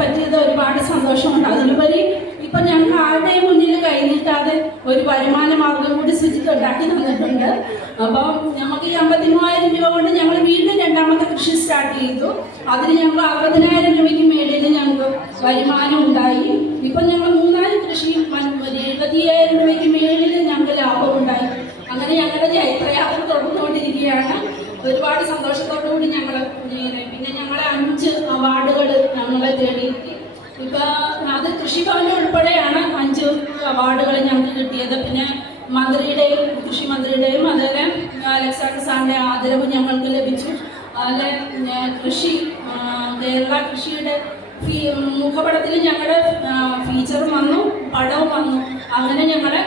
പറ്റിയത് ഒരുപാട് സന്തോഷമുണ്ട്. അതിലുപരി ഇപ്പം ഞങ്ങൾക്ക് ആരുടെയും മുന്നിൽ കൈനീട്ടാതെ ഒരു വരുമാന മാർഗം കൂടി ശുചിത്വം ഉണ്ടാക്കി തന്നിട്ടുണ്ട്. അപ്പം നമുക്ക് ഈ 53,000 രൂപ കൊണ്ട് ഞങ്ങൾ വീണ്ടും രണ്ടാമത്തെ കൃഷി സ്റ്റാർട്ട് ചെയ്തു. അതിന് ഞങ്ങൾ 60,000 രൂപയ്ക്ക് മേളിൽ ഞങ്ങൾക്ക് വരുമാനം ഉണ്ടായി. ഇപ്പം ഞങ്ങൾ 3 കൃഷി 70,000 രൂപയ്ക്ക് മേളിൽ ഞങ്ങൾക്ക് ലാഭം ഉണ്ടായി. അങ്ങനെ ഞങ്ങളുടെ ജൈത്രയാത്ര തുടർന്നുകൊണ്ടിരിക്കുകയാണ്. ഒരുപാട് സന്തോഷത്തോടുകൂടി ഞങ്ങൾ പിന്നെ ഞങ്ങളെ 5 അവാർഡുകൾ ഞങ്ങളെ തേടി. ഇപ്പം അത് കൃഷിഭവൻ ഉൾപ്പെടെയാണ് 5 അവാർഡുകൾ ഞങ്ങൾക്ക് കിട്ടിയത്. പിന്നെ മന്ത്രിയുടെയും കൃഷി മന്ത്രിയുടെയും അതുപോലെ അലക്സാണ്ടർ സാറിൻ്റെ ആദരവ് ഞങ്ങൾക്ക് ലഭിച്ചു. അതുപോലെ കൃഷി കേരള കൃഷിയുടെ മുഖപടത്തിൽ ഞങ്ങളുടെ ഫീച്ചറും വന്നു, പടവും വന്നു. അങ്ങനെ ഞങ്ങളെ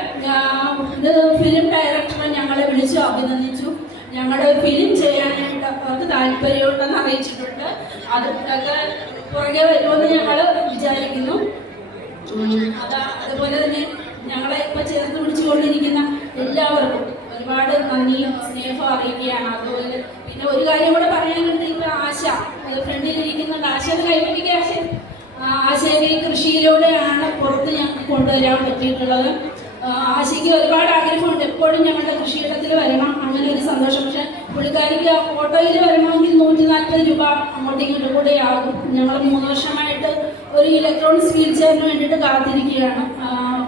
ഫിലിം ഡയറക്ടറെ ഞങ്ങളെ വിളിച്ചു അഭിനന്ദിച്ചു. ഞങ്ങളുടെ ഫിലിം ചെയ്യാനായിട്ട് അവർക്ക് താല്പര്യമുണ്ടെന്ന് അറിയിച്ചിട്ടുണ്ട്. അതൊക്കെ പുറകെ വരുമെന്ന് ഞങ്ങൾ വിചാരിക്കുന്നു. അതുപോലെ തന്നെ ഞങ്ങളെ ഇപ്പം ചേർത്ത് പിടിച്ചുകൊണ്ടിരിക്കുന്ന എല്ലാവർക്കും ഒരുപാട് നന്ദിയും സ്നേഹവും അറിയിക്കുകയാണ്. അതുപോലെ പിന്നെ ഒരു കാര്യം കൂടെ പറയാനുണ്ട്. ഇപ്പം ആശ ഫ്രണ്ടിലിരിക്കുന്നുണ്ട്. ആശയുടെ കൈവയ്ക്ക് ആശയെ കൃഷിയിലൂടെയാണ് പുറത്ത് ഞങ്ങൾക്ക് കൊണ്ടുവരാൻ പറ്റിയിട്ടുള്ളത്. ആശയ്ക്ക് ഒരുപാട് ആഗ്രഹമുണ്ട് എപ്പോഴും ഞങ്ങളുടെ കൃഷിയിടത്തിൽ വരണം, അങ്ങനെ ഒരു സന്തോഷം. പക്ഷേ പുള്ളിക്കാരിക്ക് ഓട്ടോയിൽ വരണമെങ്കിൽ 140 രൂപ അങ്ങോട്ടും ഇങ്ങോട്ടും കൂടെ ആകും. ഞങ്ങൾ 3 വർഷമായിട്ട് ഒരു ഇലക്ട്രോണിക്സ് വീൽ ചെയറിന് വേണ്ടിയിട്ട് കാത്തിരിക്കുകയാണ്.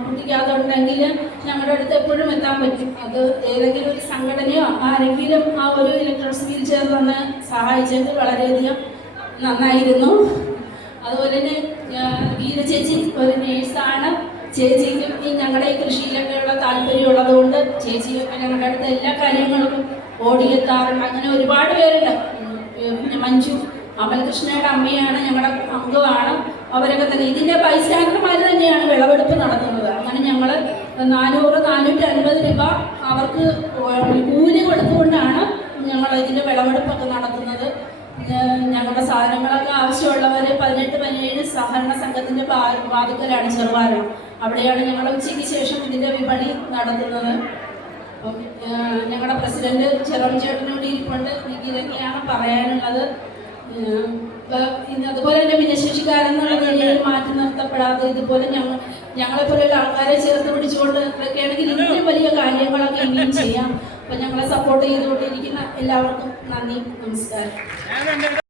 കുട്ടിക്ക് അതുണ്ടെങ്കിൽ ഞങ്ങളുടെ അടുത്ത് എപ്പോഴും എത്താൻ പറ്റും. അത് ഏതെങ്കിലും ഒരു സംഘടനയോ ആരെങ്കിലും ആ ഒരു ഇലക്ട്രോണിക്സ് വീൽ ചെയർ തന്ന് സഹായിച്ചെങ്കിൽ വളരെയധികം നന്നായിരുന്നു. അതുപോലെ തന്നെ ഗീത ചേച്ചി ഒരു നേഴ്സാണ്. ചേച്ചിക്കും ഈ ഞങ്ങളുടെ ഈ കൃഷിയിലൊക്കെയുള്ള താല്പര്യമുള്ളത് കൊണ്ട് ചേച്ചിയൊക്കെ ഞങ്ങളുടെ അടുത്ത് എല്ലാ കാര്യങ്ങളും ഓടിയെത്താറുണ്ട്. അങ്ങനെ ഒരുപാട് പേരുണ്ട്. പിന്നെ മഞ്ജു അമൽകൃഷ്ണയുടെ അമ്മയാണ്, ഞങ്ങളുടെ അംഗമാണ്. അവരൊക്കെ തന്നെ ഇതിൻ്റെ ബൈസ്റ്റാൻഡർമാർ തന്നെയാണ് വിളവെടുപ്പ് നടത്തുന്നത്. അങ്ങനെ ഞങ്ങൾ 400-450 രൂപ അവർക്ക് കൂലി കൊടുത്തുകൊണ്ടാണ് ഞങ്ങൾ ഇതിൻ്റെ വിളവെടുപ്പൊക്കെ നടത്തുന്നത്. ഞങ്ങളുടെ സാധനങ്ങളൊക്കെ ആവശ്യമുള്ളവർ 18-17 സഹകരണ സംഘത്തിൻ്റെ വാതിക്കലാണ് ചെറുവാരണം. അവിടെയാണ് ഞങ്ങൾ ഉച്ചയ്ക്ക് ശേഷം ഇതിൻ്റെ വിപണി നടത്തുന്നത്. അപ്പം ഞങ്ങളുടെ പ്രസിഡന്റ് ചെറം ചേട്ടനോട് ഇരിപ്പുണ്ട്. എനിക്ക് ഇതൊക്കെയാണ് പറയാനുള്ളത്. അതുപോലെ തന്നെ ഭിന്നശേഷിക്കാരെന്നുള്ള നിലയിൽ മാറ്റി നിർത്തപ്പെടാതെ ഇതുപോലെ ഞങ്ങളെപ്പോലെയുള്ള ആൾക്കാരെ ചേർത്ത് പിടിച്ചുകൊണ്ട് ഇതൊക്കെയാണെങ്കിൽ ഇനിയും വലിയ കാര്യങ്ങളൊക്കെ ഇനിയും ചെയ്യാം. അപ്പം ഞങ്ങളെ സപ്പോർട്ട് ചെയ്തുകൊണ്ടിരിക്കുന്ന എല്ലാവർക്കും നന്ദി, നമസ്കാരം.